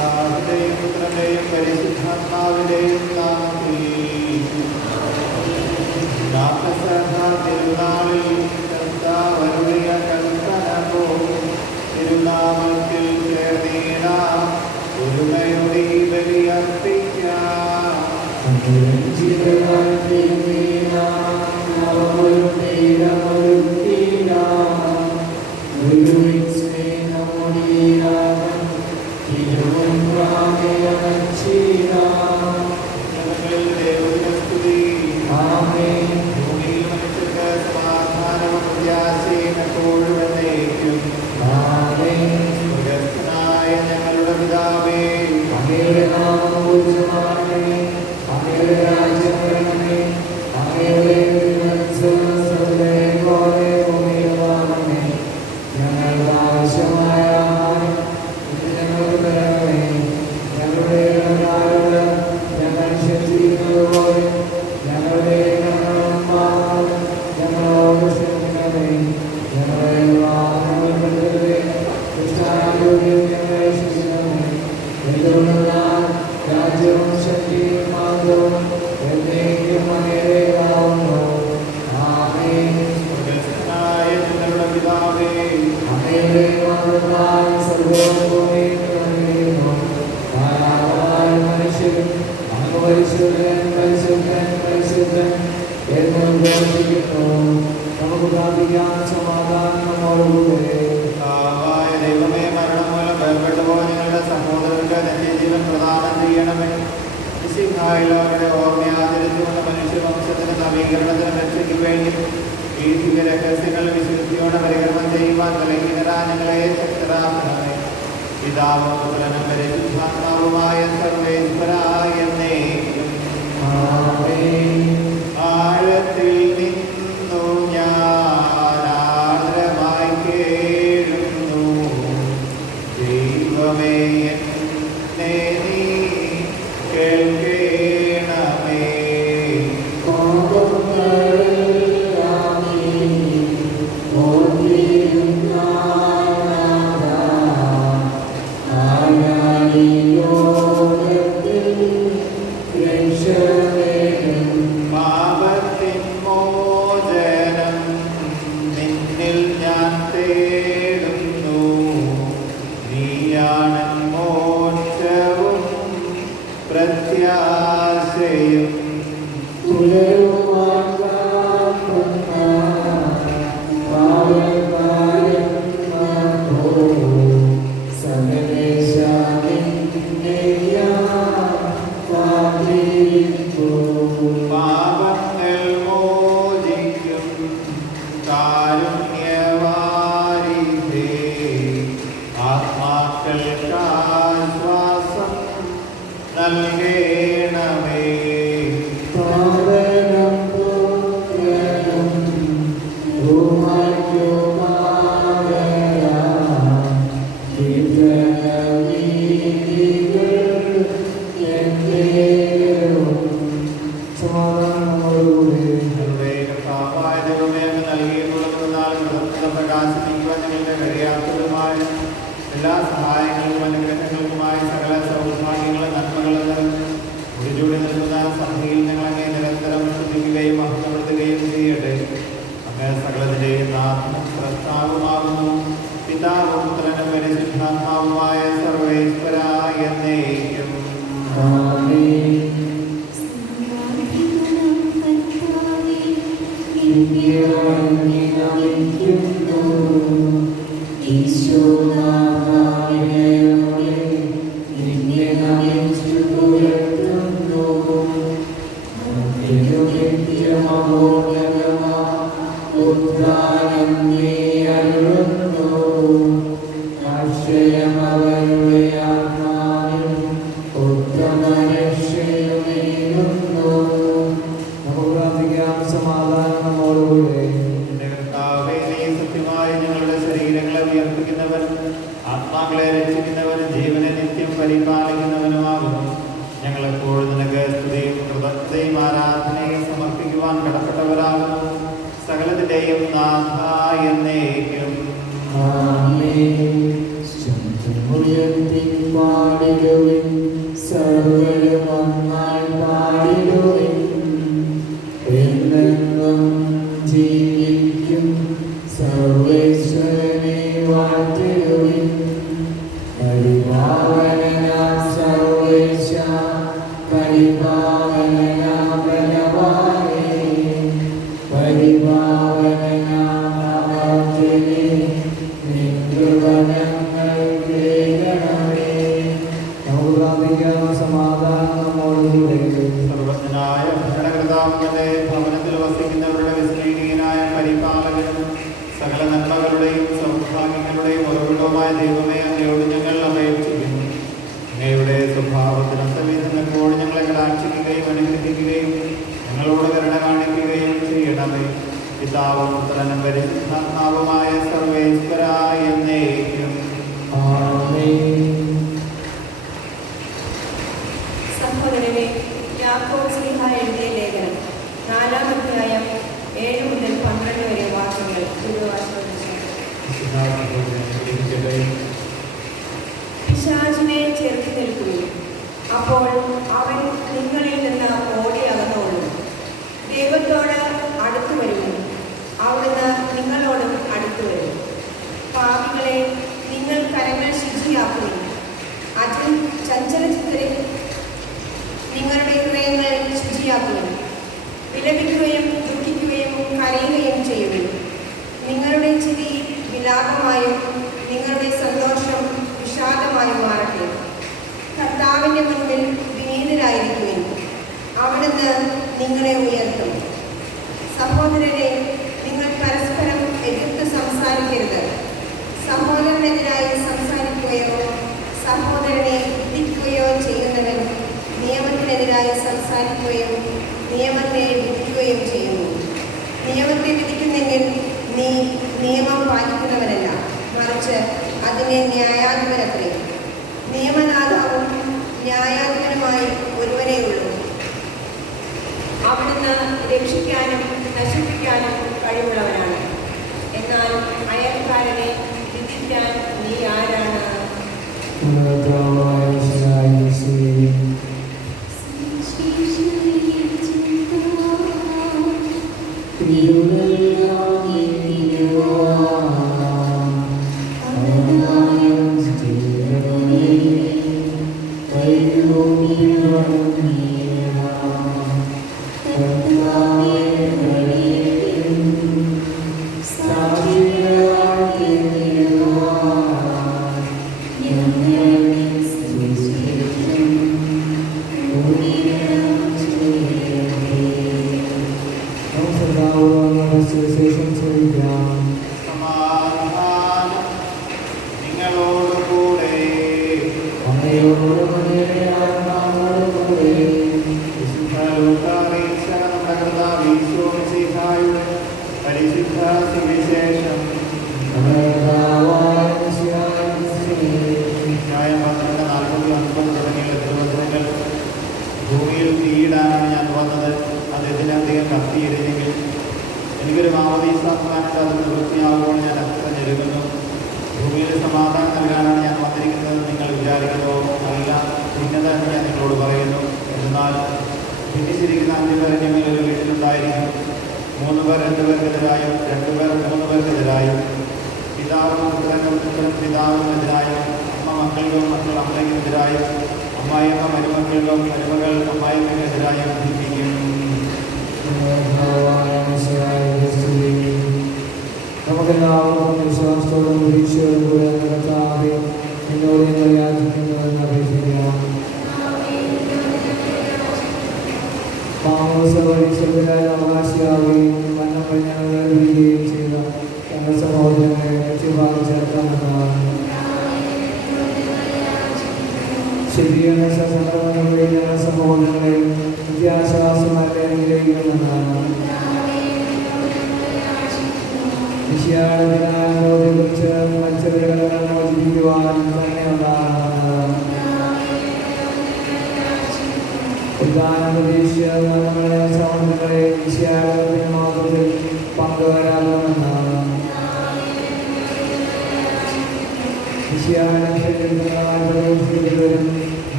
പിതാവിന്റെയും പുത്രന്റെയും പരിശുദ്ധാത്മാവിന്റെയും നാമത്തിൽ തിരുനാളിൽ കർത്താവരുളിയ കൽപ്പനകോ തിരുനാമത്തിൽ ചേർന്നീട ഒരുമയോടെ ബലിയർപ്പിക്കാം. ഞങ്ങളുടെ പിതാവേ, അങ്ങയുടെ നാമം പൂജിതമാകണമേ, അങ്ങയുടെ രാജ്യം വരണമേ, അങ്ങയുടെ തിരുമനസ്സ് സ്വർഗ്ഗത്തിലെ പോലെ ഭൂമിയിലുമാകണമേ. ഞങ്ങൾക്ക് ആവശ്യമായ ആഹാരം ഇന്ന് ഞങ്ങൾക്ക് തരണമേ. ഞങ്ങളുടെ കടക്കാരോട് ഞങ്ങൾ ക്ഷമിച്ചിരിക്കുന്നത് പോലെ ഞങ്ങളുടെ കടങ്ങളും ഞങ്ങളോട് ക്ഷമിക്കണമേ. ഞങ്ങളെ വാഹനങ്ങൾ പെടുത്തരുതേ, ദുഷ്ടാരൂപ്യം ഞങ്ങളെ രക്ഷിക്കണമേ. എന്തുകൊണ്ടെന്നാൽ രാജ്യവും ശക്തിയും മാതവും എന്നേക്കും അങ്ങയുടേതാവുന്നു. ആമേൻ. ഞങ്ങളുടെ പിതാവേ, അങ്ങയുടെ നാമത്താൽ സർവ്വവും ഭൂമിയിൽ നിറഞ്ഞിരിക്കുന്നു. ധാരാളമായ മനുഷ്യരും അങ്ങ് പരിശുദ്ധൻ പരിശുദ്ധൻ പരിശുദ്ധൻ എന്ന് ഘോഷിക്കുന്നു. നമുക്ക് പ്രാർത്ഥിക്കാം. സമാധാനം നമ്മോടുകൂടെ. ദൈവമേ, മരണം മൂലം ഭയപ്പെട്ടുപോയ ഞങ്ങളുടെ സഹോദരർക്ക് നിത്യജീവൻ പ്രദാനം ചെയ്യണമേ. അവരുടെ ഓർമ്മ ആചരിച്ചുകൊണ്ട് മനുഷ്യവംശത്തിന്റെ നവീകരണത്തിന് രക്ഷയ്ക്ക് വേണ്ടി ഈ ദിവ്യ രഹസ്യങ്ങൾ വിശുദ്ധിയോടെ പരികർമ്മം ചെയ്യുവാൻ ബലഹീനരാ ഞങ്ങളെ ശക്തരാക്കണമേ. പിതാവും പുത്രനും പരിശുദ്ധാത്മാവുമായ സർവേശ്വരായ എന്നേക്കും ആമേൻ. ആഴത്തിൽ നിന്നു ഞാൻ ആർദ്രമായി കേഴുന്നു, ദൈവമേ എന്നെ നീ കേൾക്കണമേ. പാപത്തിൻ മോചനം നിന്നിൽ ഞാൻ തേടുന്നു, നീയാണ് മോക്ഷവും പ്രത്യാശയും. പാപങ്ങൾ മോചിക്കും കാരുണ്യവാരിധേ, ആത്മാക്കൾക്കാശ്വാസം നൽകണമേ. എല്ലാ സഹായങ്ങൾക്കും അനുഗ്രഹങ്ങൾക്കുമായി സകല സൗഭാഗ്യങ്ങളും നന്മകളും ഒഴിച്ചൂടി നിൽക്കുന്ന സഭയിൽ ഞങ്ങളെ നിരന്തരം ശ്രദ്ധിക്കുകയും മഹത്വപ്പെടുത്തുകയും ചെയ്യട്ടെ. അങ്ങനെ സകലത്തിന്റെയും നാഥനും സ്രഷ്ടാവുമാകുന്നു, പിതാവും പുത്രനും പരിശുദ്ധാത്മാവുമായ സർവേശ്വരായ എന്നേക്കും ആമേൻ. ആത്മാക്കളെ രക്ഷിക്കുന്നവനും ജീവനെ നിത്യം പരിപാലിക്കുന്നവനുമാകുന്നു. ഞങ്ങളെപ്പോഴും നിനക്ക് സ്തുതിയും കൃതജ്ഞതയും ആരാധനയും സമർപ്പിക്കുവാൻ കടപ്പെട്ടവരാകുന്നു. സകലത്തിന്റെയും നാഥ എന്നേക്കും ആമേൻ.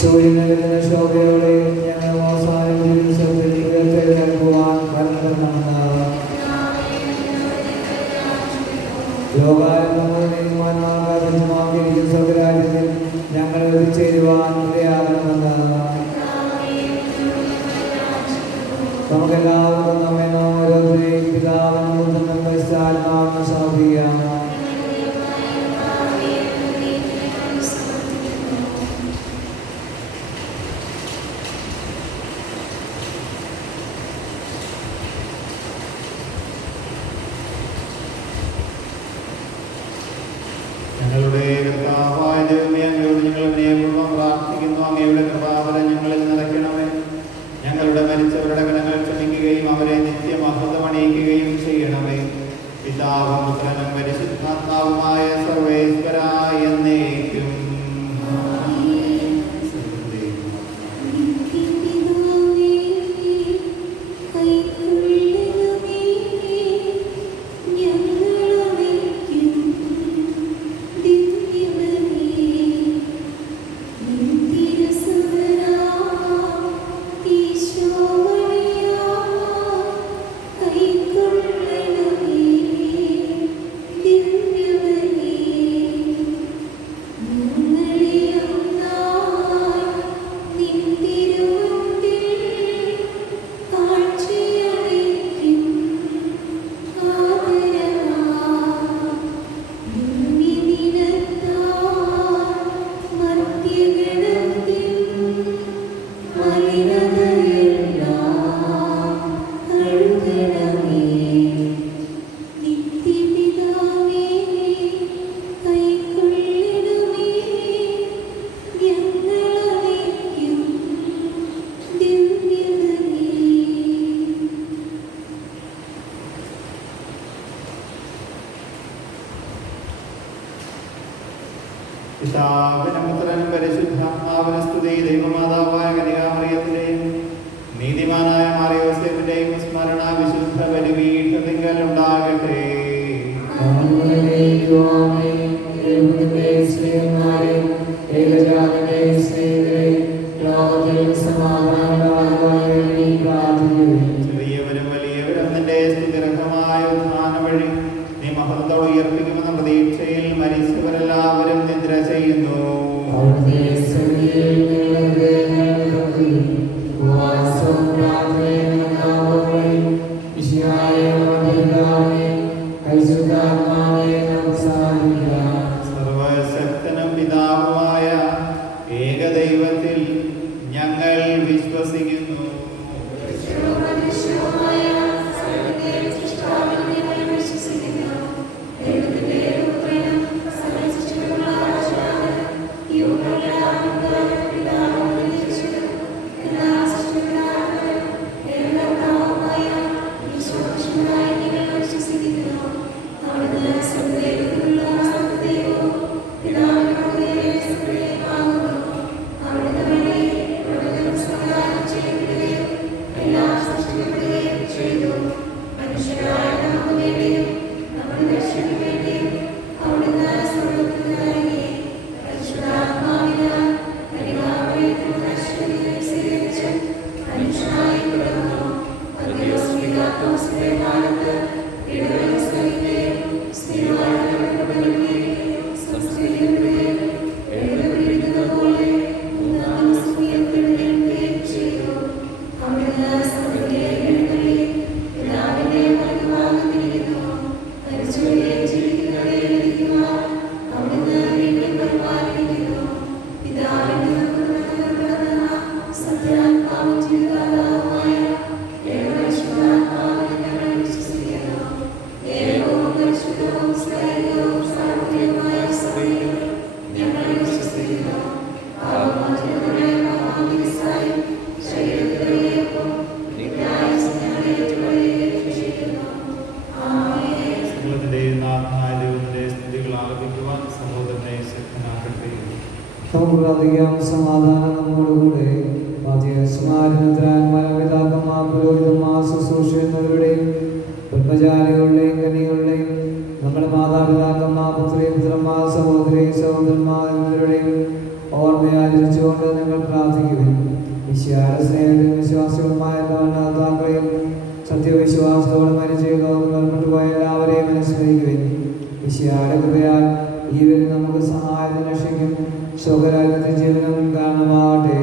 സൂര്യനെ ശോഭയോടെ ഞങ്ങൾ അവസാനം നമുക്കെല്ലാവർക്കും നമ്മെ ഓരോരുത്തരെയും പിതാവിനും പുത്രനും പരിശുദ്ധാത്മാവിനും സമർപ്പിക്കാം. ഞങ്ങളുടെ കർത്താവായ ദൈവമേ, അങ്ങയോട് ഞങ്ങൾ വിനയപൂർവ്വം പ്രാർത്ഥിക്കുന്നു. അങ്ങയുടെ കൃപാവരം ഞങ്ങളിൽ നിറയ്ക്കണമേ. ഞങ്ങളുടെ മരിച്ചവരുടെ കടങ്ങൾ ക്ഷമിക്കുകയും അവരെ നിത്യമഹത്വം അണിയിക്കുകയും ചെയ്യണമേ. പിതാവും പുത്രനും പരിശുദ്ധാത്മാവുമായ സർവേശ്വരായ എന്നേക്കും. പിതാവിനും പുത്രനും പരിശുദ്ധാത്മാവിനും സ്തുതി. ദൈവമാതാവായ കന്യകാമറിയത്തിന്റെയും നീതിമാനായ മാർയോസേഫിന്റെയും സ്മരണ വിശുദ്ധ ബലിപീഠത്തിങ്കൽ ഉണ്ടാകട്ടെ. ചെറിയവരും വലിയവരും നിന്റെ സ്തുതിർഹമായ ഉത്ഥാന വഴി നീ മഹത്വത്തോടെ ഉയർപ്പിക്കുമെന്ന പ്രതീക്ഷയിൽ മരിച്ചവരെല്ലാവരും നിദ്ര ചെയ്യുന്നു. സർവശക്തനും പിതാവുമായ ഏകദൈവത്തിൽ ഞങ്ങൾ വിശ്വസിക്കുന്നു. സമാധാനം നമ്മോടുകൂടെ. പിതാക്കന്മാർ, പുരോഹിതന്മാർ, ശുശ്രൂഷകരുടെയും ബ്രഹ്മചാരികളുടെയും കന്യകളുടെയും നമ്മുടെ മാതാപിതാക്കന്മാർ, പുത്രി പുത്രന്മാർ, സഹോദരി സഹോദരന്മാർ എന്നിവരുടെയും ഓർമ്മയാചരിച്ചുകൊണ്ട് ഞങ്ങൾ പ്രാർത്ഥിക്കുകയും സ്നേഹത്തിലും വിശ്വാസികളുമായ ഭരണകർത്താക്കളെയും സത്യവിശ്വാസത്തോടെ മരിച്ചു ലോകത്തുപോയ എല്ലാവരെയും അനുസ്മരിക്കുകയും കൃപയാൽ ഈവരിൽ നമുക്ക് സഹായത്തിന് രക്ഷയ്ക്കും ശോകരാജ്യത്തെ ജീവനും കാരണമാകട്ടെ.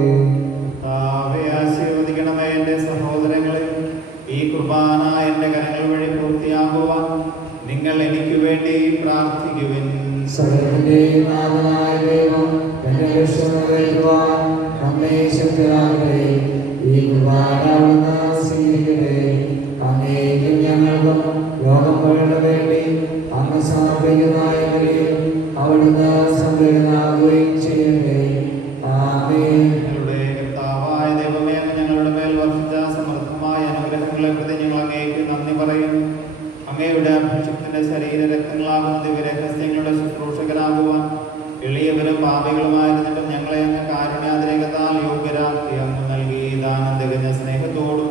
ആശീർവദിക്കണമേ. എൻ്റെ സഹോദരങ്ങളെ എന്റെ നാഥനായ ദൈവം എന്റെ രക്ഷണം വരുവാൻ നമ്മെ ശക്തരാകട്ടെ. ഈ കുർബാന അവിടുന്ന് സ്വീകരിക്കട്ടെ. അങ്ങേക്കും ഞങ്ങൾക്കും ലോകം മുഴുവൻ വേണ്ടി അങ്ങ് സമർപ്പിക്കുന്ന ബലിയിൽ അവിടുന്ന് സംപ്രീതനാകുകയും ചെയ്യട്ടെ. ആമേൻ. ഞങ്ങളുടെ കർത്താവായ ദൈവമേ, അങ്ങ് ഞങ്ങളുടെ മേൽ വർഷിച്ച സമൃദ്ധമായ അനുഗ്രഹങ്ങളെ പ്രതി ഞങ്ങൾ അങ്ങേക്ക് നന്ദി പറയുന്നു. അങ്ങയുടെ അഭിഷിക്തന്റെ ശരീര രക്തങ്ങളാകുന്ന ദിവ്യരഹസ്യങ്ങളുടെ ശുശ്രൂഷകരാകുവാൻ എളിയവരും പാപികളുമായിരുന്നിട്ടും ഞങ്ങളെ അങ്ങ് കാരുണ്യാതിരേകത്താൽ യോഗ്യരാക്കി അങ്ങ് നൽകി ദാനം തികഞ്ഞ സ്നേഹത്തോടും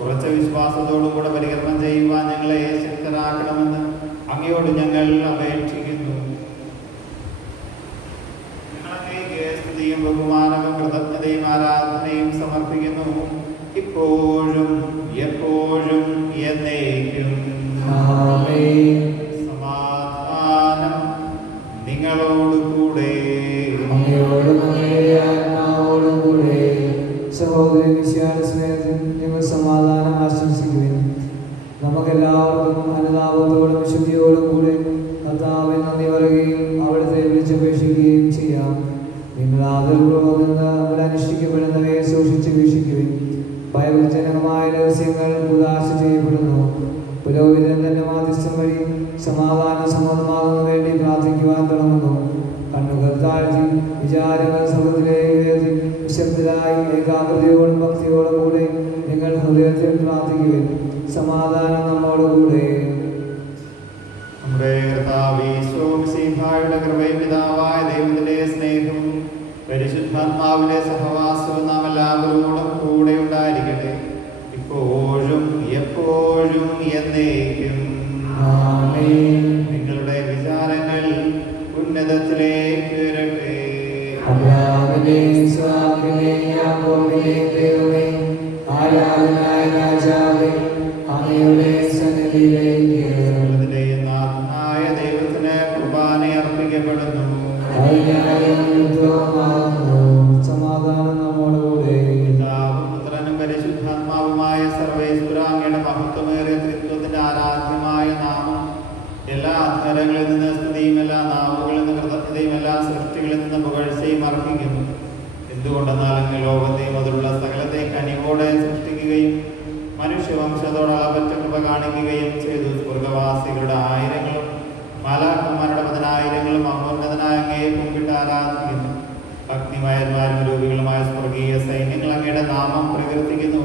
ഉറച്ച വിശ്വാസത്തോടും കൂടെ പരികരണം ചെയ്യുവാൻ ഞങ്ങളെ ശക്തരാക്കണമെന്ന് അങ്ങയോട് ഞങ്ങൾ അപേക്ഷിക്കുന്നു. ഞങ്ങളങ്ങേക്ക് സ്തുതിയും ബഹുമാനവും കൃതജ്ഞതയും ആരാധനയും സമർപ്പിക്കുന്നു, ഇപ്പോഴും എപ്പോഴും എന്നേക്കും. ആമേൻ. സമാധാനം നിങ്ങളോടുകൂടെ. അങ്ങയോടും അങ്ങയുടെ ആത്മാവോടും കൂടെ. സഹോദരി മിശിഹായുടെ സ്നേഹത്തിൽ ഞങ്ങൾ സമാധാനം ആശംസിക്കുകയും നമുക്കെല്ലാവർക്കും അനുതാപത്തോടും വിശുദ്ധിയോടും കൂടെ കർത്താവിന് നന്ദി പറയുകയും അവിടുത്തെ വിളിച്ചപേക്ഷിക്കുകയും ചെയ്യാം. നിങ്ങൾ ആദരപൂർവ്വം നിന്ന് അവിടെ അനുഷ്ഠിക്കപ്പെടുന്നവയെ സൂക്ഷിച്ച് വീക്ഷിക്കുകയും ഭയഭജനകമായ രഹസ്യങ്ങൾ ഉദാശ ചെയ്യപ്പെടുന്നു. പുരോഹിതൻ തന്റെ മാധ്യസ്ഥം വഴി സമാധാനം സമ്മതമാകുന്ന വേണ്ടി പ്രാർത്ഥിക്കുവാൻ തുടങ്ങുന്നു. കണ്ണുകൾ താഴ്ത്തി വിചാരങ്ങൾ സ്വർഗ്ഗത്തിലേക്ക് ഉയർത്തി നിശബ്ദരായി ഏകാഗ്രതയോടും ഭക്തിയോടും കൂടെ നിങ്ങൾ ഹൃദയത്തിൽ പ്രാർത്ഥിക്കുകയും സമാധാനം നമ്മോടുകൂടെ. നമ്മുടെ കർത്താവ് ഈശോ മിശിഹായുടെ കൃപയും പിതാവായ ദൈവത്തിന്റെ സ്നേഹവും പരിശുദ്ധാത്മാവിന്റെ സഹവാസവും നാം എല്ലാവരോടും കൂടെ ഉണ്ടായിരിക്കട്ടെ, ഇപ്പോഴും എപ്പോഴും എന്നേക്കും. ആമേൻ. നിങ്ങളുടെ വിചാരങ്ങൾ ഉന്നതത്തിലേക്ക് ഉയരട്ടെ. അബ്രാഹാമിനെയും ഇസ്ഹാക്കിനെയും യാക്കോബിനെയും ദൈവമേ, ആരാധനായ രാജാവേ, അങ്ങയുടെ സന്നിധിയിലേക്ക് നാഥനായ ദൈവത്തിന് കുർബാന അർപ്പിക്കപ്പെടുന്നു. സമാധാനം നമ്മോടുകൂടെ. പിതാവും പുത്രനും പരിശുദ്ധാത്മാവുമായ സർവേശ്വര അങ്ങയുടെ മഹത്വമേറിയ ത്രിത്വത്തിന്റെ ആരാധ്യമായ നാമം എല്ലാ അധരങ്ങളിൽ നിന്ന് സ്തുതിയും എല്ലാ നാവുകളിൽ നിന്ന് കൃതജ്ഞതയും എല്ലാ സൃഷ്ടികളിൽ നിന്ന് പുകഴ്ചയും അർപ്പിക്കുന്നു. എന്തുകൊണ്ടെന്നാൽ അങ്ങ് ലോകത്തെയും അതിലുള്ള സകലത്തെയും കനിവോടെ സൃഷ്ടിക്കുകയും മനുഷ്യവംശത്തോട് അളവറ്റ കൃപ കാണിക്കുകയും ചെയ്തു. സ്വർഗവാസികളുടെ ആയിരങ്ങളും മാലാഖമാരുടെ 10,000 മഹോന്നതനായ അങ്ങയെ കുമ്പിട്ട് ആരാധിക്കുന്നു. ഭക്തിമയന്മാരും രൂപികളുമായ സ്വർഗീയ സൈന്യങ്ങൾ അങ്ങയുടെ നാമം പ്രകീർത്തിക്കുന്നു.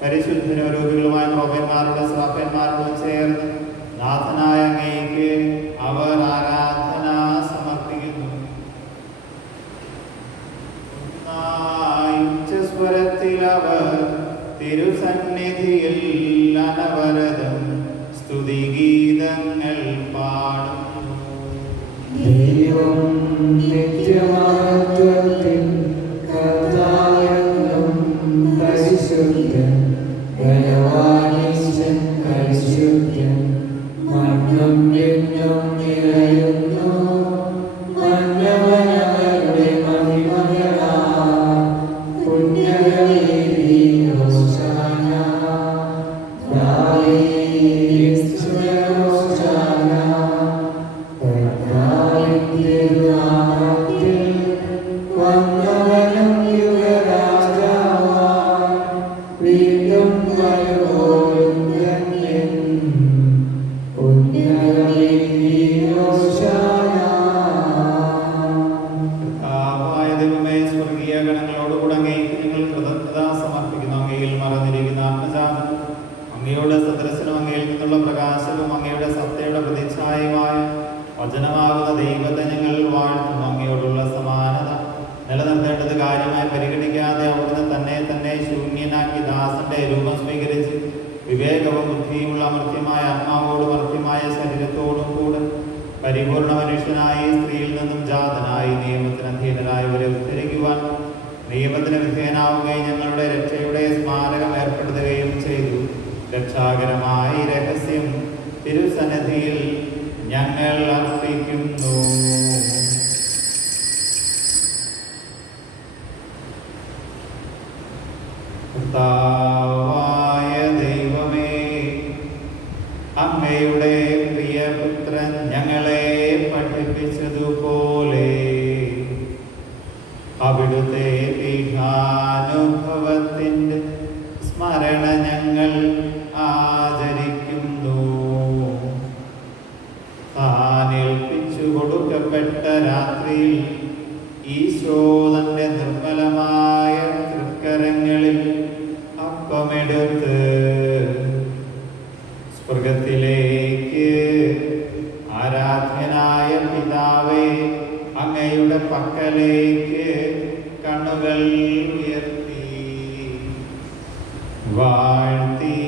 പരിശുദ്ധരും രൂപികളുമായ പ്രഭന്മാരുടെ സ്വാഭന്മാരോട് ചേർന്ന് നാഥനായ അങ്ങേക്ക് അവർ ആരാധന സമർപ്പിക്കുന്നു. സ്വരത്തിൽ അവർ തിരുസന്നിധിയിൽ അനവരതം സ്തുതിഗീതങ്ങൾ പാടുന്നു. ദൈവം നിത്യമഹത്വത്തിൽ കർത്താവെന്നും പരിശുദ്ധൻ, ബലവാനീശൻ പരിശുദ്ധൻ, മണ്ണും വിണ്ണും നിറയുന്നു മന്നവനവരുടെ മഹിമകളാൽ. പുണ്യവീതി ഹോശാന, ദാവീദ് ഹോശാന. കർത്താവിൻ തിരുനാമത്തിൽ വന്നവനും യുഗരാജാവാൻ, വീണ്ടും വരുവോരും ധന്യൻ. പുണ്യവീതി ഹോശാന. കർത്താവായ ദൈവമേ, സ്വർഗീയ ഗണങ്ങളോടുകൂടെ അങ്ങേക്ക് ഞങ്ങൾ കൃതജ്ഞത സമർപ്പിക്കുന്നു. അങ്ങയിൽ മറഞ്ഞിരിക്കുന്ന ആത്മജാതം, അങ്ങയുടെ സദൃശനും അങ്ങയിൽ നിന്നുള്ള പ്രകാശവും അങ്ങയുടെ സത്തയുടെ പ്രതിച്ഛായമായ വചനമാകുന്ന ദൈവത്തെ ഞങ്ങൾ വാഴ്ത്തുന്നു. അങ്ങയോടുള്ള സമാനത നിലനിർത്തേണ്ടത് കാര്യമായി പരിഗണിക്കാതെ അവിടുന്ന് തന്നെ ശൂന്യനാക്കി ദാസന്റെ രൂപം സ്വീകരിച്ച് വിവേകവും ബുദ്ധിയുമുള്ള അമർത്യമായ ആത്മാവോടും അർഥ്യമായ ശരീരത്തോടും കൂടെ പരിപൂർണ മനുഷ്യനായി സ്ത്രീയിൽ നിന്നും ജാതനായി നിയമത്തിന് അധീനരായവരെ ഉദ്ധരിക്കുവാൻ നിയമത്തിന് വിധേയനാവുകയും ഞങ്ങളുടെ രക്ഷയുടെ സ്മാരകം ഏർപ്പെടുത്തുകയും ചെയ്തു. രക്ഷാകരമായ രഹസ്യം തിരുസന്നിധിയിൽ ഞങ്ങൾ അർപ്പിക്കുന്നു. കർത്താവായ ദൈവമേ, അങ്ങയുടെ പ്രിയപുത്രൻ ഞങ്ങളെ പഠിപ്പിച്ചതുപോലെ ആചരിക്കുന്നു. താൻ ഏൽപ്പിച്ചു കൊടുക്കപ്പെട്ട രാത്രിയിൽ ഈശോ തന്റെ നിർമ്മലമായ തൃക്കരങ്ങളിൽ അപ്പമെടുത്ത് സ്വർഗത്തിലേക്ക് ആരാധ്യനായ പിതാവേ, അങ്ങയുടെ പക്കലേക്ക് കണ്ണുകൾ ഉയർത്തി വാഴ്ത്തി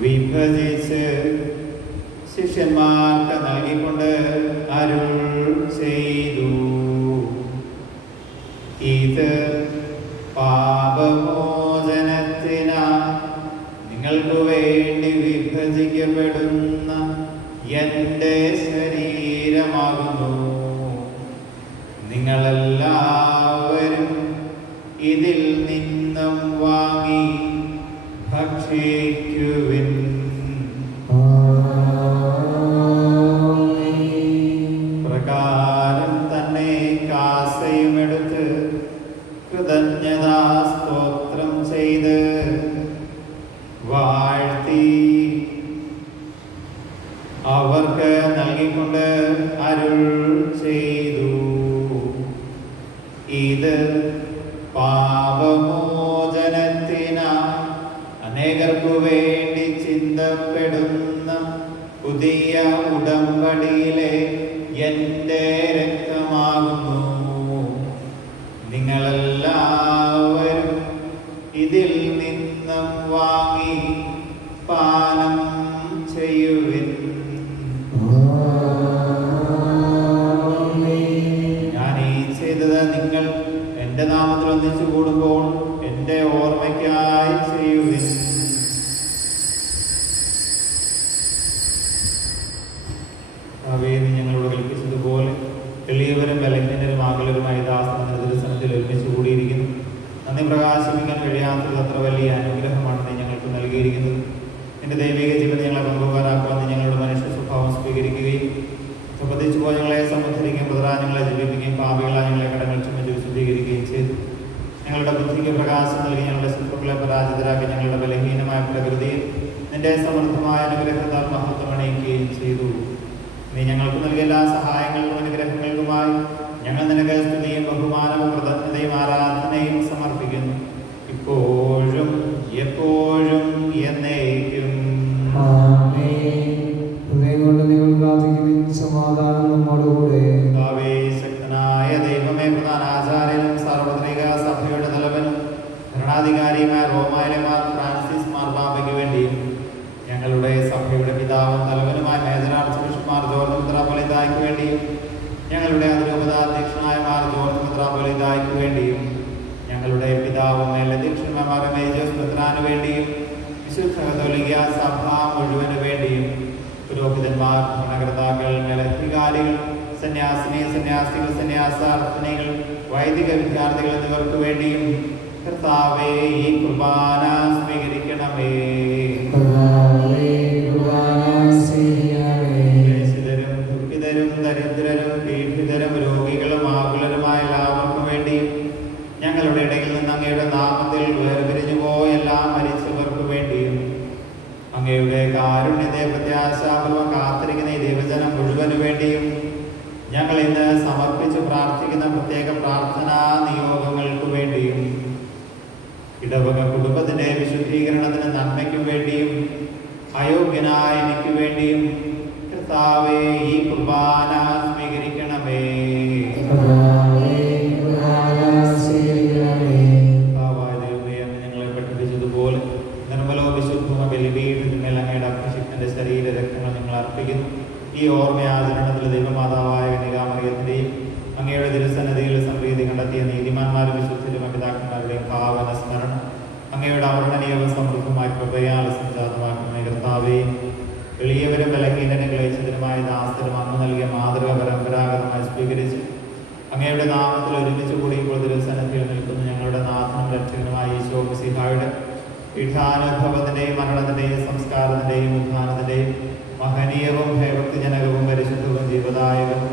വിഭജിച്ച് ശിഷ്യന്മാർക്ക് നൽകിക്കൊണ്ട് അരുൾ ചെയ്തു. ഇത് പാപമോചനത്തിനാ നിങ്ങൾക്ക് വേണ്ടി വിഭജിക്കപ്പെടുന്ന എൻ്റെ ശരീരമാകുന്നു. നിങ്ങളെല്ലാവരും ഇതിൽ നിന്നും വാങ്ങി ഭക്ഷിക്കുവിൻ. പ്രകാരം തന്നെ കാസയുമെടുത്ത് കൃതജ്ഞതാ സ്തോത്രം ചെയ്ത് വാഴ്ത്തി അവർക്ക് നൽകിക്കൊണ്ട് അരുൾ ചെയ്തു. ഇത് പാപമോചനത്തിനാ അനേകർക്കു വേണ്ടി ചിന്തപ്പെടുന്ന പുതിയ ഉടമ്പടിയിലെ എൻ്റെ രക്തമാകുന്നു. നിങ്ങളെല്ലാവരും ഇതിൽ നിന്നും വാങ്ങി പാനം ചെയ്യുവിൻ. ഞാൻ ഈ ചെയ്തത് നിങ്ങൾ എൻ്റെ നാമത്തിൽ ഒന്നിച്ചു കൂടുമ്പോൾ എൻ്റെ ഓർമ്മയ്ക്കായി ചെയ്യുവിൻ. അവയെ ഞങ്ങളോട് കൽപ്പിച്ചതുപോലെ എളിയവരും ബലഹീനരും ആകലരുമായി ദാസന്റെ ദർശനത്തിൽ ഒരുമിച്ച് കൂടിയിരിക്കുന്നു. നന്ദി പ്രകാശിപ്പിക്കാൻ കഴിയാത്തത് അത്ര വലിയ അനുഗ്രഹമാണ് നീ ഞങ്ങൾക്ക് നൽകിയിരിക്കുന്നത്. നിന്റെ ദൈവിക ജീവിതം ഞങ്ങളെ പങ്കുകാരാക്കുവാൻ ഞങ്ങളുടെ മനുഷ്യ സ്വഭാവം സ്വീകരിക്കുകയും ഉപദേശിച്ചു പോയി ഞങ്ങളെ സമുദ്ധരിക്കുകയും പ്രധാനങ്ങളെ ജീവിപ്പിക്കുകയും പാപികളായ ഞങ്ങളെ കടങ്ങൾ ചുമച്ച് വിശുദ്ധീകരിക്കുകയും ചെയ്തു. ഞങ്ങളുടെ ബുദ്ധിക്ക് പ്രകാശം നൽകി ഞങ്ങളുടെ ശത്രുക്കളെ പരാജിതരാക്കി ഞങ്ങളുടെ ബലഹീനമായ പ്രകൃതിയെ നിന്റെ സമൃദ്ധമായ അനുഗ്രഹത്താൽ മഹത്വം അണിയിക്കുകയും ചെയ്തു. നീ ഞങ്ങൾക്ക് നൽകിയ എല്ലാ സഹായങ്ങൾക്കും അനുഗ്രഹങ്ങൾക്കുമായി ഞങ്ങൾ നിനക്ക് സ്തുതിയും ബഹുമാനവും കൃതജ്ഞതയും ആരാധനയും സമർപ്പിക്കുന്നു, ഇപ്പോഴും എപ്പോഴും എന്നേക്കും. സമാധാനം നമ്മോടുകൂടെ. ശക്തനായ ദൈവമേ, പ്രധാന ആചാര്യനും സാർവത്രിക സഭയുടെ തലവനും ഭരണാധികാരിയുമായ റോമായിലെ മാർ ഫ്രാൻസിസ് മാർപ്പാപ്പയ്ക്ക് വേണ്ടിയും ഞങ്ങളുടെ സഭയുടെ പിതാവും തലവനുമായ major archbishop Mar George മെത്രാപ്പൊലീത്തായ്ക്ക് വേണ്ടിയും ഞങ്ങളുടെ അതിരൂപത അധ്യക്ഷനായ മാർ ജോർജ് മെത്രാപ്പൊലീത്തായ്ക്ക് വേണ്ടിയും ഞങ്ങളുടെ പിതാവും മേലധ്യക്ഷന്മാർ മേജേഴ്സ് മെത്രാന് വേണ്ടിയും വിശുദ്ധ കത്തോലിക്ക സഭ മുഴുവന് വേണ്ടിയും പുരോഹിതന്മാർ, ഭരണകർത്താക്കൾ, മേലധികാരികൾ, സന്യാസികൾ, സന്യാസാർത്ഥിനികൾ, വൈദിക വിദ്യാർത്ഥികൾ എന്നിവർക്ക് വേണ്ടിയും കർത്താവേ ഈ കുർബാന സ്വീകരിക്കണമേ. ക്ലേശിതരും ദുഃഖിതരും ദരിദ്രരും പീഡിതരും രോഗികളും ആകുലരുമായ എല്ലാവർക്കും വേണ്ടിയും ഞങ്ങളുടെ ഇടയിൽ നിന്ന് അങ്ങയുടെ നാമത്തിൽ വേർപിരിഞ്ഞു പോയ എല്ലാ മരിച്ചവർക്ക് വേണ്ടിയും അങ്ങയുടെ കാരുണ്യത്തെ പ്രത്യാശാപൂർവം കാത്തിരിക്കുന്ന ഈ ദൈവജനം മുഴുവന് വേണ്ടിയും ഞങ്ങൾ ഇന്ന് സമർപ്പിച്ച് പ്രാർത്ഥിക്കുന്ന പ്രത്യേക പ്രാർത്ഥനാ നിയോഗങ്ങൾക്ക് വേണ്ടിയും ഇടവക കുടുംബത്തിന്റെ വിശുദ്ധീകരണത്തിന് നന്മയ്ക്കും വേണ്ടിയും അയോഗ്യനായ എനിക്ക് വേണ്ടിയും കർത്താവേ ഈ കുർബാന സ്വീകരിക്കണമേ. ഞങ്ങളെ പഠിപ്പിച്ചതുപോലെ നിർമ്മലോ വിശുദ്ധമോ ബലിപീഠത്തിന്മേൽ അങ്ങയുടെ അഭിഷിക്തന്റെ ശരീര രക്തങ്ങൾ ഞങ്ങൾ അർപ്പിക്കുന്നു. ഈ ഓർമ്മയാചരണത്തിൽ ദൈവമാതാവായ കന്യകാമറിയത്തിന്റെയും അങ്ങയുടെ തിരുസന്നിധിയിൽ സംപ്രീതി കണ്ടെത്തിയ നീതിമാന്മാരും വിശുദ്ധരും പിതാക്കന്മാരുടെയും ഭാവന സ്മരണം അങ്ങയുടെ അവർണ്ണനീയവും സമൃദ്ധമായ കൃപയാൽ സംജാതമാക്കുന്ന കർത്താവേ, എളിയവരും ബലഹീനനും ക്ലേശിതരുമായ ദാസരും അങ്ങ് നൽകിയ മാതൃക പരമ്പരാഗതമായി സ്വീകരിച്ച് അങ്ങയുടെ നാമത്തിൽ ഒരുമിച്ച് കൂടി ഇപ്പോൾ തിരുസന്നിധിയിൽ നിൽക്കുന്ന ഞങ്ങളുടെ നാഥനും രക്ഷകനുമായ ഈശോ മിശിഹായുടെ പീഠാനുഭവത്തിന്റെയും മരണത്തിന്റെയും സംസ്കാരത്തിന്റെയും ഉത്ഥാനത്തിന്റെയും മഹനീയവും ഭയഭക്തിജനകവും പരിശുദ്ധവും ജീവദായകവും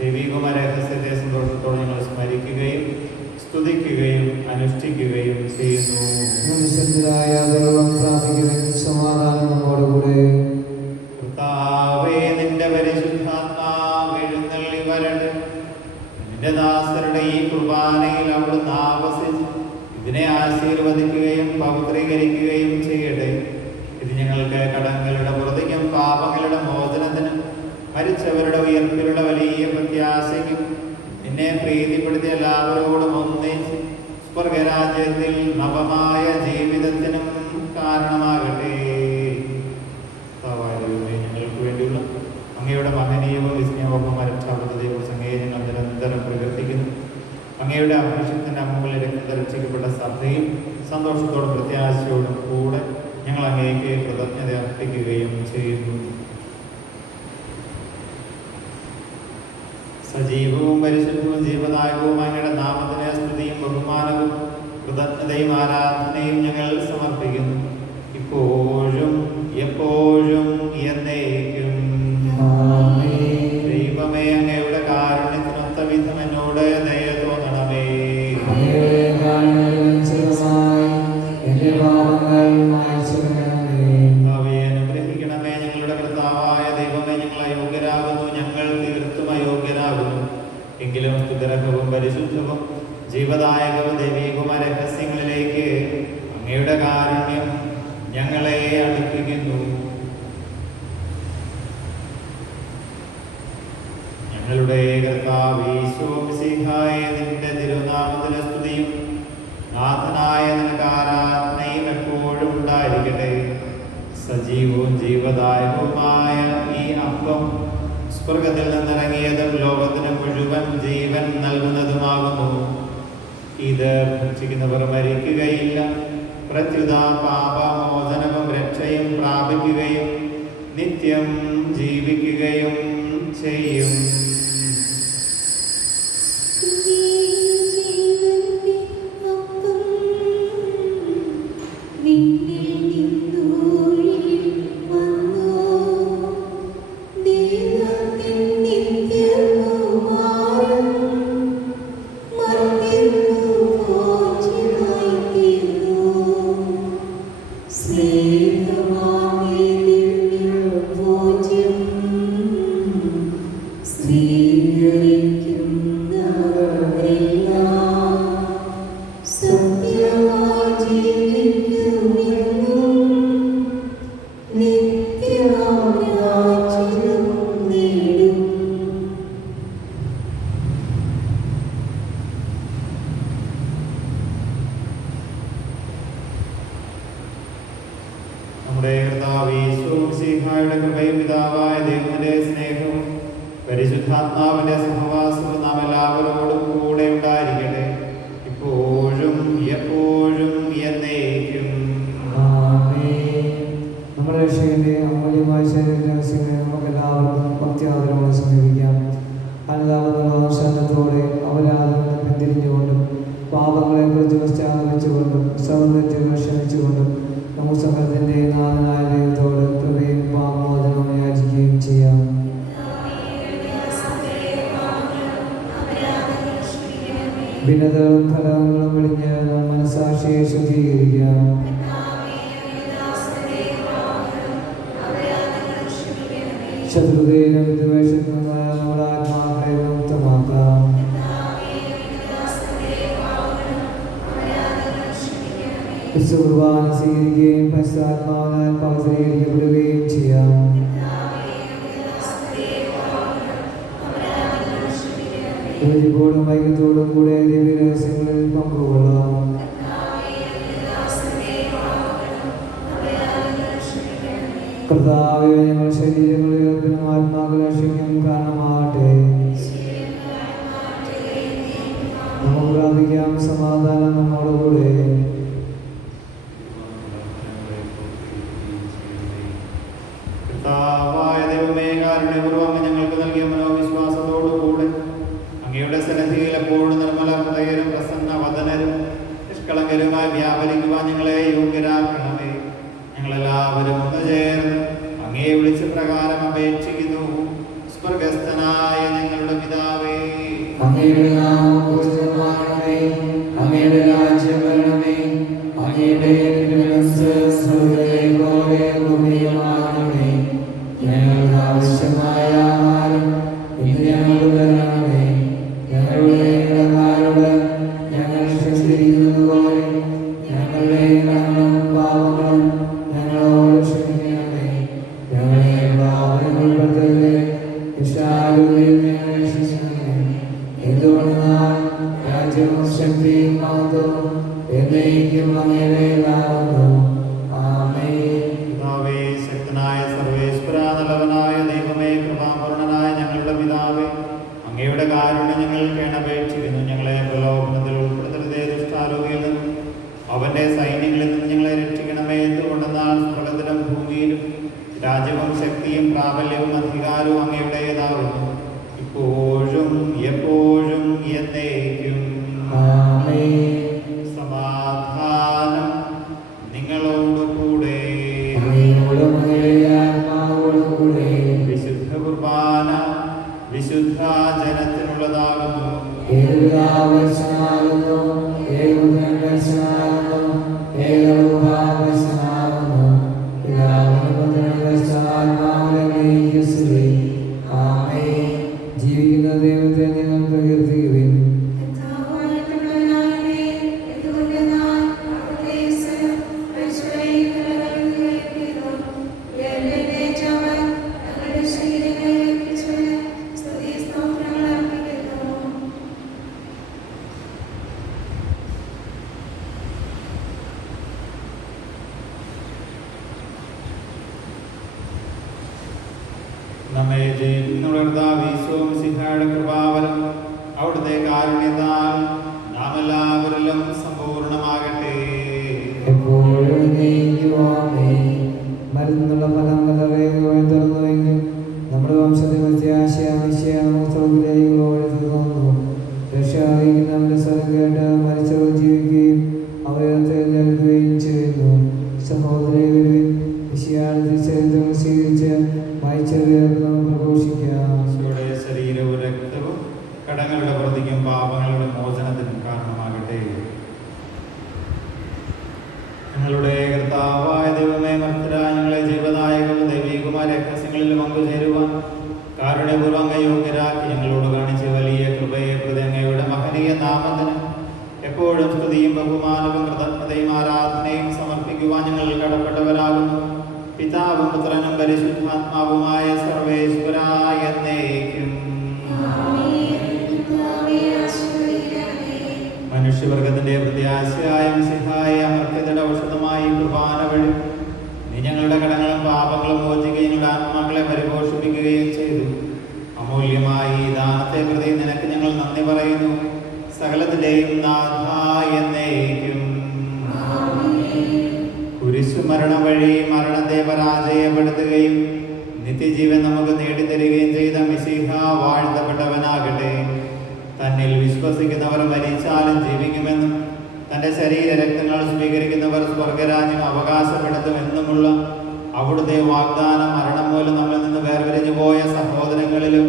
ദൈവികമായ രഹസ്യത്തെ സന്തോഷത്തോടെ ഞങ്ങൾ സ്മരിക്കുകയും സ്തുതിക്കുകയും അനുഷ്ഠിക്കുകയും ചെയ്യുന്നു. പരിശുദ്ധരായ ദൈവം പ്രാർത്ഥിക്കുവിൻ. സമാധാനം നമ്മോടുകൂടെ. കർത്താവേ, നിന്റെ പരിശുദ്ധാത്മാവ് എഴുന്നള്ളി വരട്ടെ. നിന്റെ ദാസരുടെ ഈ കുർബാനയിൽ അവിടുന്ന് ആവസിച്ച് ഇതിനെ ആശീർവദിക്കുകയും പവിത്രീകരിക്കുകയും ചെയ്യട്ടെ. ഇത് ഞങ്ങൾക്ക് കടങ്ങളുടെ പുറത്തേക്കും പാപങ്ങളുടെ മോചനത്തിനും മരിച്ചവരുടെ ഉയർപ്പിലുള്ള വലിയ പ്രത്യാശയ്ക്കും നിന്നെ പ്രീതിപ്പെടുത്തിയ എല്ലാവരോടും ഒന്നിച്ച് സ്വർഗരാജ്യത്തിൽ നവമായ ജീവിതത്തിനും കാരണമാകട്ടെ. ഞങ്ങൾക്ക് വേണ്ടിയുള്ള അങ്ങയുടെ മഹനീയവും വിസ്മയവും മരക്ഷാപത്തെക്കുറിച്ച് അങ്ങയെ ഞങ്ങൾ നിരന്തരം പ്രകീർത്തിക്കുന്നു. അങ്ങയുടെ അഭിഷേകത്തിൻ്റെ അമ്മകളിൽ രക്തരക്ഷിക്കപ്പെട്ട സഭയും സന്തോഷത്തോടും പ്രത്യാശയോടും കൂടെ ഞങ്ങൾ അങ്ങേക്ക് കൃതജ്ഞത അർപ്പിക്കുകയും ചെയ്യുന്നു. സജീവവും പരിശുദ്ധവും ജീവദായകവും അങ്ങയുടെ നാമത്തിന് സ്തുതിയും ബഹുമാനവും കൃതജ്ഞതയും ആരാധനയും ഞങ്ങൾ സമർപ്പിക്കുന്നു, ഇപ്പോഴും എപ്പോഴും എന്നേക്കും. ദൈവമേ, അങ്ങയുടെ കാരുണ്യത്തിനൊത്ത വിധം എന്നോട് ദയ തോന്നണമേ. അനുഗ്രഹിക്കണമേ. ഞങ്ങളുടെ കർത്താവായ ദൈവമേ, ഞങ്ങൾ അയോഗ്യരാകുന്നു, ഞങ്ങൾ തീർത്തും അയോഗ്യരാകുന്നു. എങ്കിലും സ്തുതിർഹവും പരിശുദ്ധവും ജീവദായകവും ദൈവീകവുമായ രഹസ്യങ്ങളിലേക്ക് അങ്ങയുടെ കാരുണ്യം ഞങ്ങളെ അടുപ്പിക്കുന്നു. ഞങ്ങളുടെ കർത്താവേ ഈശോ മിശിഹായേ, നിന്റെ തിരുനാമത്തിന് സ്തുതിയും നാഥനായ നിനക്ക് ആരാധനയും എപ്പോഴും ഉണ്ടായിരിക്കട്ടെ. സജീവവും ജീവദായകവുമായ ഈ അപ്പം സ്വർഗത്തിൽ നിന്നിറങ്ങിയതും ലോകത്തിന് മുഴുവൻ ജീവൻ നൽകുന്നതുമാകുന്നു. ഇത് ഭക്ഷിക്കുന്നവർ മരിക്കുകയില്ല, പ്രത്യുത പാപമോചനവും രക്ഷയും പ്രാപിക്കുകയും നിത്യം ജീവിക്കുകയും ചെയ്യും. നമ്മുടെ കർത്താവേ ഈശോ മിശിഹായുടെ കൃപയും പിതാവായ ദൈവത്തിന്റെ സ്നേഹവും പരിശുദ്ധാത്മാവിന്റെ സഹവാസവും നാം എല്ലാവരോടും കൂടെ ഉണ്ടായിരിക്കട്ടെ, ഇപ്പോഴും എപ്പോഴും എന്നേക്കും. നമ്മുടെ രക്ഷകന്റെ അമൂല്യമായ ശരീരരഹസ്യങ്ങളെ നമുക്ക് എല്ലാവർക്കും ഭക്തിയാദരവോടെ സമീപിക്കാം. അനുതാപത്തോടെ അപരാധങ്ങൾ പിന്തിരിഞ്ഞുകൊണ്ടും പാപങ്ങളെക്കുറിച്ച് പശ്ചാത്തപിച്ചുകൊണ്ടും സൗന്ദര്യങ്ങൾ ക്ഷമിച്ചുകൊണ്ടും നമുക്ക് സകലത്തിന്റെ നാഥനായ ദൈവത്തോട് കൃപയും പാപമോചനവും യാചിക്കുകയും ചെയ്യാം. ഭിന്നതകളും ഫലങ്ങളും വെടിഞ്ഞ് മനസാക്ഷിയെ ശുദ്ധീകരിക്കാം. ശത്രുതയിലും വിദ്വേഷത്തിൽ നിന്ന് നമ്മുടെ ആത്മാക്കളെ മുക്തമാക്കാം. കുർബാന സ്വീകരിക്കുകയും പരിശുദ്ധാത്മാവിനാൽ പവിത്രീകരിക്കപ്പെടുകയും ചെയ്യാം. ോടും വൈകത്തോടും കൂടെ ദിവ്യരഹസ്യങ്ങളിൽ പങ്കുകൊള്ളാം. കർത്താവേ, ഞങ്ങൾ ശരീരങ്ങൾ ഉയർപ്പിനും ആത്മാക്കൾ രക്ഷയ്ക്കും കാരണമാകട്ടെ. നമുക്ക് പ്രാർത്ഥിക്കാം. സമാധാനം നമ്മോടുകൂടെ. കർത്താവായ ദൈവമേ, കാരുണ്യപൂർവ്വം ഞങ്ങൾക്ക് നൽകിയ മനോവിശ്വാസത്തോടുകൂടെ അങ്ങയുടെ സന്നിധിയിൽ എപ്പോഴും നിർമ്മല ഹൃദയരും പ്രസന്ന വദനരും നിഷ്കളങ്കരുമായി വ്യാപരിക്കുവാൻ ഞങ്ങളെ യോഗ്യരാക്കണമേ. ഞങ്ങളെല്ലാവരും ഒന്ന് ചേർന്ന് അങ്ങയെ വിളിച്ച പ്രകാരം അപേക്ഷിക്കുന്നു. സ്വർഗസ്ഥനായ ഞങ്ങളുടെ പിതാവേ, അങ്ങയുടെ നാമം പൂജിതമാകണമേ. അങ്ങയുടെ രാജ്യം വരണമേ. അങ്ങയുടെ സ്വർഗ്ഗത്തിലെ പോലെ ഭൂമിയിലുമാകണമേ. ഞങ്ങൾക്ക് ആവശ്യമായ ആഹാരം ഇന്ന് ഞങ്ങൾക്ക് തരണമേ. ഞങ്ങളുടെ കടക്കാരോട് ഞങ്ങൾ ക്ഷമിച്ചിരിക്കുന്നത് പോലെ ഞങ്ങളുടെ കടങ്ങളും പാപങ്ങളും ഞങ്ങളോട് ക്ഷമിക്കണമേ. ഞങ്ങളെ പാപത്തിൽ ഉൾപ്പെടുത്തരുതേ, ദുഷ്ടാരൂപിയിൽ ഞങ്ങളെ രക്ഷിക്കണമേ. എന്തുകൊണ്ടെന്നാൽ രാജ്യവും ശക്തിയും മഹത്വവും എന്നേക്കും അങ്ങയുടേതാകുന്നു. ആമേൻ. പിതാവേ, ശക്തനായ സർവേശ്വരാ, നല്ലവനായ ദൈവമേ, കൃപാപൂർണനായ ഞങ്ങളുടെ പിതാവേ, അങ്ങയുടെ കാരുണ്യം ഞങ്ങൾ കേണപേക്ഷിക്കുന്നു. ഞങ്ങളെ പ്രലോഭനത്തിൽ ഉൾപ്പെടുത്തരുതേ, ദുഷ്ടാരൂപിയിൽ നിന്നും അവന്റെ സൈന്യങ്ങളിൽ നിന്ന് ഞങ്ങളെ രക്ഷിക്കണമേ. എന്തുകൊണ്ടെന്നാൽ സ്വർഗ്ഗത്തിലും ഭൂമിയിലും രാജ്യവും ശക്തിയും പ്രാബല്യവും അധികാരവും അങ്ങയുടേതാകുന്നു, ഇപ്പോഴും എപ്പോഴും എന്നേക്കും. ആമേൻ. സമാധാനം നിങ്ങളോടുകൂടെ. അങ്ങയോടും അങ്ങയുടെ ആത്മാവോടും കൂടെ. വിശുദ്ധ കുർബാന വിശുദ്ധ ജനത്തിനുള്ളതാകുന്നു. ഏകപിതാവശനാകുന്നു, ഏകപുത്രനാകുന്നു, ഏകരൂപാവശനാകുന്നു. പിതാവിനും പുത്രനും പരിശുദ്ധാത്മാവിനും സ്തുതി. ആമേൻ. ജീവിക്കുന്ന ദൈവത്തെ നിങ്ങൾ പ്രകീർത്തിക്കുവിൻ. നമ്മെ ജയിക്കുന്ന ഈശോമിശിഹായുടെ കൃപാവരം അവിടുത്തെ കാരുണ്യത്താൽ നാം എല്ലാവരിലും സമ്പൂർണ്ണമാകട്ടെ. എപ്പോഴും നീക്കുവാമേ. മരുന്നുള്ള ഫലം കലവേഗമായി തുറന്നുവെങ്കിൽ നമ്മുടെ വംശത്തിൽ പ്രത്യാശയാമിശയോടെ തീർന്നു. രക്ഷ അറിയിക്കുന്നവന്റെ സ്വരം കേട്ട് മരിച്ചവർ ജീവിക്കുകയും അവയത്തെ നൽകുകയും ചെയ്യുന്നു. സഹോദരൻ വിശയാട് തിരിച്ചറിഞ്ഞ സ്വീകരിച്ച് വായിച്ചറിയാൻ നമുക്ക് പ്രഘോഷിക്കാം. ഈശോയുടെ ശരീരവും രക്തവും കടങ്ങളുടെ പ്രതിക്കും പാപങ്ങളുടെ മോചനത്തിനും കാരണമാകട്ടെ. ഞങ്ങളുടെ കർത്താവായ ദൈവമേ, മർത്തരായ ഞങ്ങളെ ജീവദായകവും ദൈവികമായ രഹസ്യങ്ങളിൽ പങ്കുചേരുവാൻ കാരുണ്യപൂർവ്വം അങ്ങ് യോഗ്യരാക്കി ഞങ്ങളോട് കാണിച്ച വലിയ കൃപയെ പ്രതി അങ്ങയുടെ മഹനീയ നാമത്തിന് എപ്പോഴും സ്തുതിയും ബഹുമാനവും കൃതജ്ഞതയും ആരാധനയും സമർപ്പിക്കുവാൻ ഞങ്ങൾ കടപ്പെട്ടവരാകുന്നു. പിതാവും പുത്രനും പരിശുദ്ധാത്മാവുമായ സർവേശ്വരായ എന്നേക്കും. മനുഷ്യവർഗത്തിന്റെ പ്രത്യാശയായ മിശിഹായ അമർത്യതയുടെ ഔഷധമായി കുർബാന വഴി നീ ഞങ്ങളുടെ കടങ്ങളും പാപങ്ങളും മോചിക്കുകയും ഞങ്ങളുടെ ആത്മാക്കളെ പരിപോഷിപ്പിക്കുകയും ചെയ്തു. അമൂല്യമായി ഈ ദാനത്തെ പ്രതി നിനക്ക് ഞങ്ങൾ നന്ദി പറയുന്നു. സകലത്തിന്റെയും നാഥ എന്നേക്കും. കുരിശുമരണം വഴി മരണത്തെ പരാജയപ്പെടുത്തുകയും നിത്യജീവൻ നമുക്ക് നേടിത്തരികയും ചെയ്ത മിശിഹ വാഴ്ത്തപ്പെട്ടവനാകട്ടെ. തന്നിൽ വിശ്വസിക്കുന്നവർ മരിച്ചാലും ജീവിക്കുമെന്നും തൻ്റെ ശരീരരക്തങ്ങൾ സ്വീകരിക്കുന്നവർ സ്വർഗരാജ്യം അവകാശപ്പെടുത്തുമെന്നുമുള്ള അവിടുത്തെ വാഗ്ദാനം മരണം മൂലം നമ്മിൽ നിന്ന് വേർപിരിഞ്ഞു പോയ സഹോദരങ്ങളിലും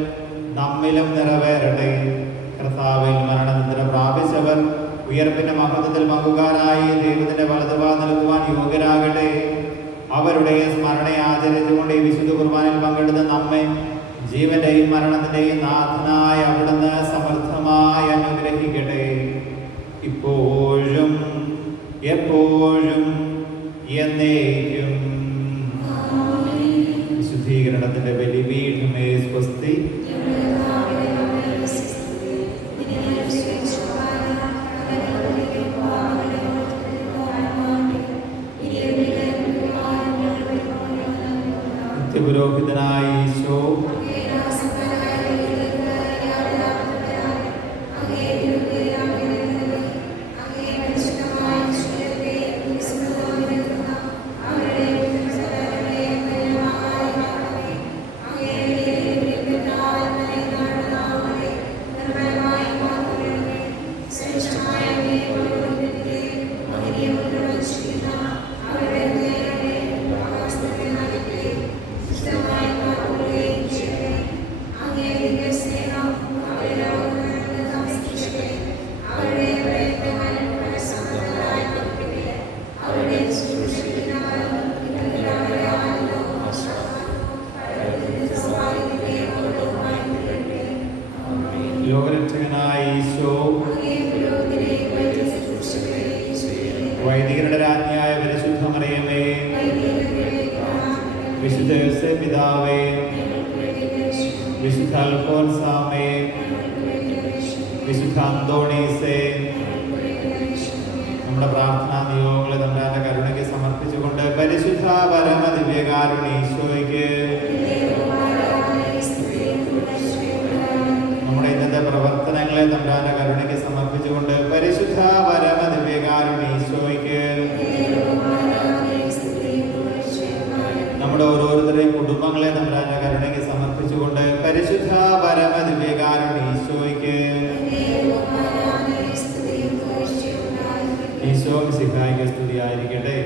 നമ്മിലും നിറവേറട്ടെ. കർത്താവിൽ മരണനിദ്ര പ്രാപിച്ചവർ ഉയർപ്പിന്റെ മഹത്വത്തിൽ പങ്കുകാരായി ദൈവത്തിന്റെ വലതുഭാഗം നിൽക്കുവാൻ യോഗ്യരാകട്ടെ. അവരുടെ സ്മരണയെ ആചരിച്ചുകൊണ്ട് ഈ വിശുദ്ധ കുർബാനയിൽ പങ്കെടുത്ത് നമ്മെ ജീവന്റെയും മരണത്തിന്റെയും നാഥനായ അവിടുന്ന് സമർത്ഥമായി അനുഗ്രഹിക്കട്ടെ. ഇപ്പോഴും എപ്പോഴും എന്നേക്കും. വിശുദ്ധീകരണത്തിന്റെ ബലിപീഠമേ സ്വസ്തി. നിത്യപുരോഹിതനായ ഈശോ Thank you. വിശുദ്ധ യോസേപ്പ് പിതാവേ, വിശുദ്ധ അൽഫോൻസാമേ, വിശുദ്ധ അന്തോണീസേ, നമ്മുടെ പ്രാർത്ഥനാ നിയോഗങ്ങളെ തമ്പുരാന്റെ കരുണയ്ക്ക് സമർപ്പിച്ചുകൊണ്ട് പരിശുദ്ധ പരമ ദിവ്യകാരുണീശോയ്ക്ക് നമ്മുടെ ഇന്നത്തെ പ്രവർത്തനങ്ങളെ തമ്പുരാന്റെ കരുണയ്ക്ക് സമർപ്പിച്ചുകൊണ്ട് പരിശുദ്ധ പരമ ദിവ്യകാരുണീശോയ്ക്ക് നമ്മുടെ ഓരോരുത്തരുടെയും കുടുംബങ്ങളെ തമ്പുരാന്റെ കരുണയ്ക്ക് സമർപ്പിച്ചുകൊണ്ട് പരിശുദ്ധ പരമ ദിവ്യകാരുണീശോയ്ക്ക് ഈശോ മിശിഹായ്ക്ക് സ്തുതിയായിരിക്കട്ടെ.